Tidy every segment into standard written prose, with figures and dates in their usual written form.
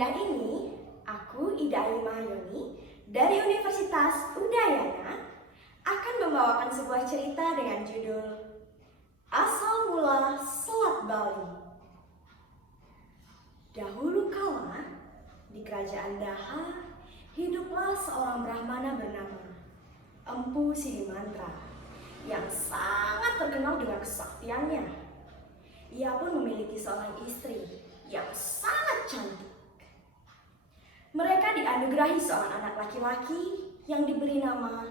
indah ini, aku Ida Ayu Mahyoni dari Universitas Udayana akan membawakan sebuah cerita dengan judul Asal Mula Selat Bali. Dahulu kala, di kerajaan Daha, hiduplah seorang Brahmana bernama Empu Sidimantra yang sangat terkenal dengan kesaktiannya. Ia pun memiliki seorang istri yang sangat cantik. Mereka dianugerahi seorang anak laki-laki yang diberi nama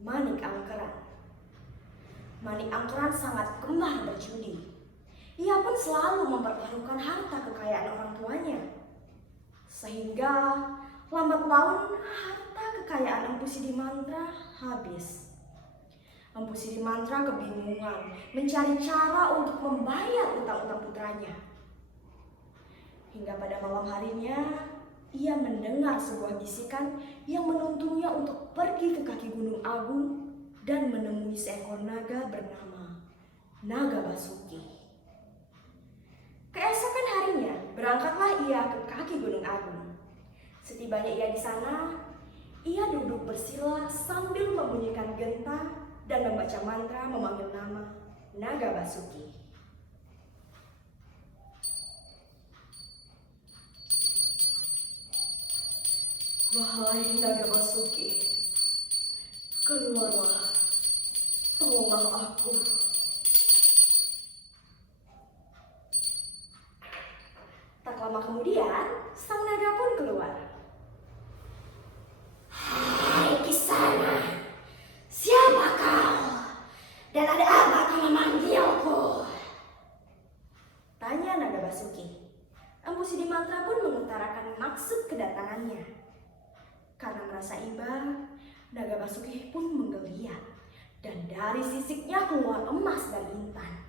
Manik Angkeran. Manik Angkeran sangat gemar berjudi. Ia pun selalu mempertaruhkan harta kekayaan orang tuanya. Sehingga lambat laun harta kekayaan Empu Sidimantra habis. Empu Sidimantra kebingungan mencari cara untuk membayar utang-utang putranya. Hingga pada malam harinya, ia mendengar sebuah bisikan yang menuntunnya untuk pergi ke kaki Gunung Agung dan menemui seekor naga bernama Naga Basuki. Keesokan harinya, berangkatlah ia ke kaki Gunung Agung. Setibanya ia di sana, ia duduk bersila sambil membunyikan genta dan membaca mantra memanggil nama Naga Basuki. Wahai Naga Basuki, keluarlah, tolonglah aku. Tak lama kemudian, sang naga pun keluar. Hai Kisana, siapa kau? Dan ada apa kau memanggilku? Tanya Naga Basuki. Empu Sidimantra pun mengutarakan maksud kedatangannya. Karena merasa iba, Naga Basuki pun menggeliat dan dari sisiknya keluar emas dan intan.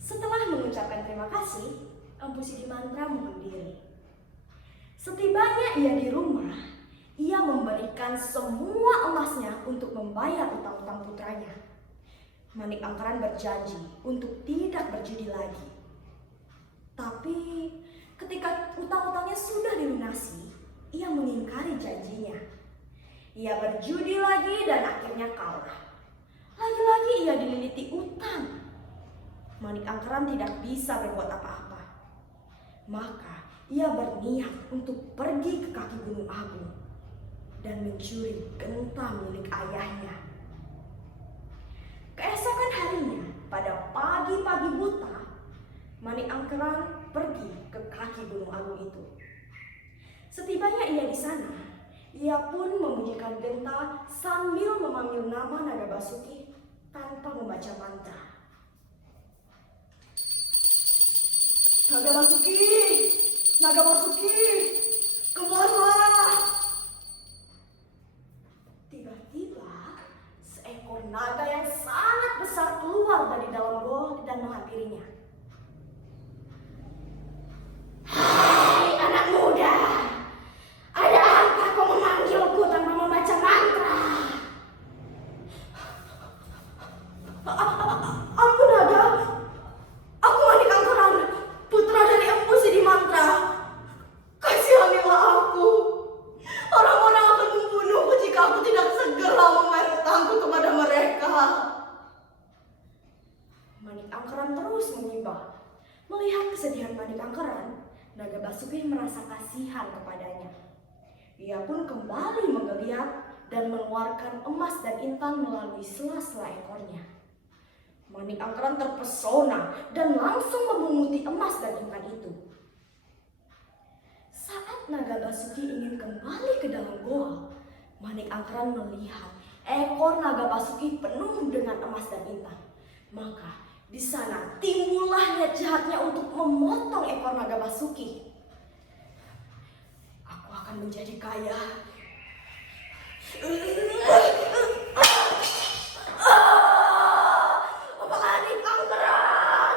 Setelah mengucapkan terima kasih, Empu Sidimantra mohon diri. Setibanya ia di rumah, ia memberikan semua emasnya untuk membayar utang-utang putranya. Manik Angkeran berjanji untuk tidak berjudi lagi. Tapi ketika utang-utangnya sudah dilunasi, ia mengingkari janjinya. Ia berjudi lagi dan akhirnya kalah. Lagi-lagi ia dililiti utang. Manik Angkeran tidak bisa berbuat apa-apa. Maka ia berniat untuk pergi ke kaki Gunung Agung dan mencuri genta milik ayahnya. Keesokan harinya, pada pagi-pagi buta, Manik Angkeran pergi ke kaki Gunung Agung itu. Setibanya ia di sana, ia pun membunyikan genta sambil memanggil nama Naga Basuki tanpa membaca mantra. Naga Basuki, Naga Basuki, keluarlah! Tiba-tiba, seekor naga yang sangat besar keluar dari dalam goa dan menghampirinya. Hai anak muda, ada apa kau memanggilku tanpa membaca mantra? Ampun Naga, aku Manik Angkeran, putra dari Empu Sidimantra. Kasihanilah aku. Orang-orang akan membunuhku jika aku tidak segera membayar utangku kepada mereka. Manik Angkeran terus menyibah. Melihat kesedihan Manik Angkeran, Naga Basuki merasa kasihan kepadanya. Ia pun kembali menggeliat dan mengeluarkan emas dan intan melalui sela-sela ekornya. Manik Angkeran terpesona dan langsung memunguti emas dan intan itu. Saat Naga Basuki ingin kembali ke dalam goa, Manik Angkeran melihat ekor Naga Basuki penuh dengan emas dan intan. Maka di sana timbullah niat jahatnya untuk memotong ekor Naga Basuki. Aku akan menjadi kaya. Manik Angkeran!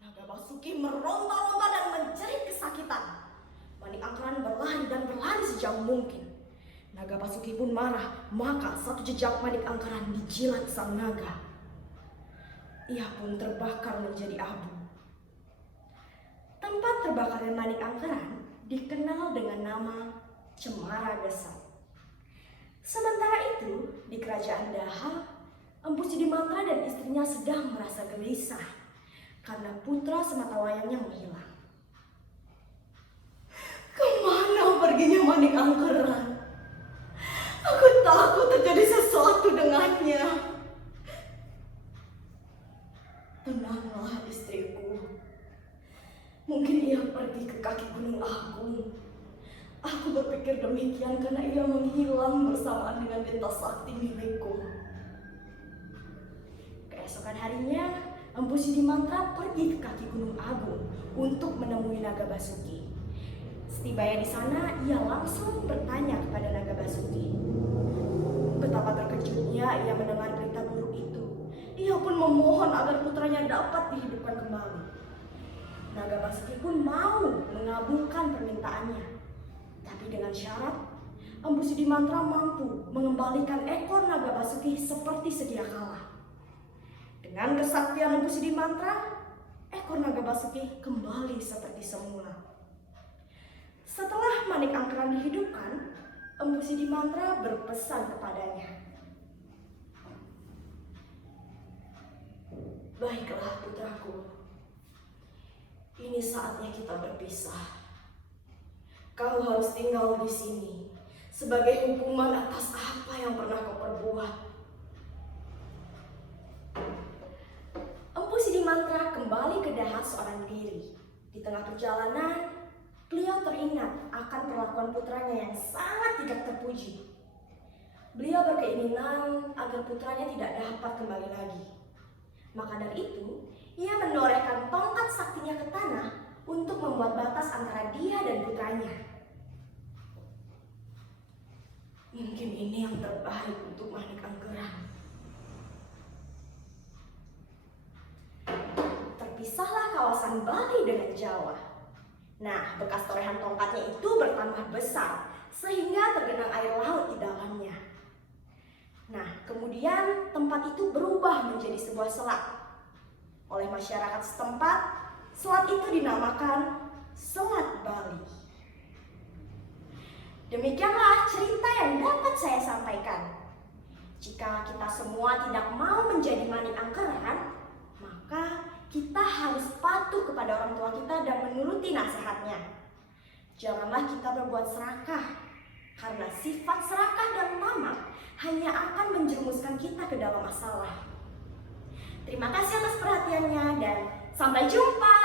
Naga Basuki meronta-ronta dan menjerit kesakitan. Manik Angkeran berlari dan berlari sejauh mungkin. Naga Basuki pun marah, maka satu jejak Manik Angkeran dijilat sang naga. Ia pun terbakar menjadi abu. Tempat terbakarnya Manik Angkeran dikenal dengan nama Cemara Gesang. Sementara itu, di kerajaan Daha, Empu Sidimantra dan istrinya sedang merasa gelisah karena putra sematawayangnya menghilang. Kemana perginya Manik Angkeran? Aku takut terjadi sesuatu dengannya. Tenanglah istriku. Mungkin ia pergi ke kaki Gunung Agung. Aku berpikir demikian karena ia menghilang bersamaan dengan Denta Sakti milikku. Keesokan harinya, Empu Sidimantra pergi ke kaki Gunung Agung untuk menemui Naga Basuki. Setibanya di sana, ia langsung bertanya kepada Naga Basuki. Betapa terkejutnya ia mendengar berita buruk itu. Ia pun memohon agar putranya dapat dihidupkan kembali. Naga Basuki pun mau mengabulkan permintaannya. Tapi dengan syarat, Empu Sidimantra mampu mengembalikan ekor Naga Basuki seperti sedia kala. Dengan kesaktian Empu Sidimantra, ekor Naga Basuki kembali seperti semula. Setelah Manik Angkeran dihidupkan, Empu Sidimantra berpesan kepadanya. Baiklah putraku, ini saatnya kita berpisah. Kau harus tinggal di sini sebagai hukuman atas apa yang pernah kau perbuat. Empu Sidimantra kembali ke Daha seorang diri. Di tengah perjalanan, beliau teringat akan perlakuan putranya yang sangat tidak terpuji. Beliau berkeinginan agar putranya tidak dapat kembali lagi. Maka dari itu, ia menorehkan tongkat saktinya ke tanah untuk membuat batas antara dia dan putranya. Mungkin ini yang terbaik untuk Manik Angkeran. Terpisahlah kawasan Bali dengan Jawa. Nah, bekas torehan tongkatnya itu bertambah besar sehingga tergenang air laut di dalamnya. Nah, kemudian tempat itu berubah menjadi sebuah selat. Oleh masyarakat setempat, selat itu dinamakan Selat Bali. Demikianlah cerita yang dapat saya sampaikan. Jika kita semua tidak mau menjadi Manik Angkeran, maka kita harus patuh kepada orang tua kita dan menuruti nasihatnya. Janganlah kita berbuat serakah, karena sifat serakah dan tamak hanya akan menjerumuskan kita ke dalam masalah. Terima kasih atas perhatiannya dan sampai jumpa.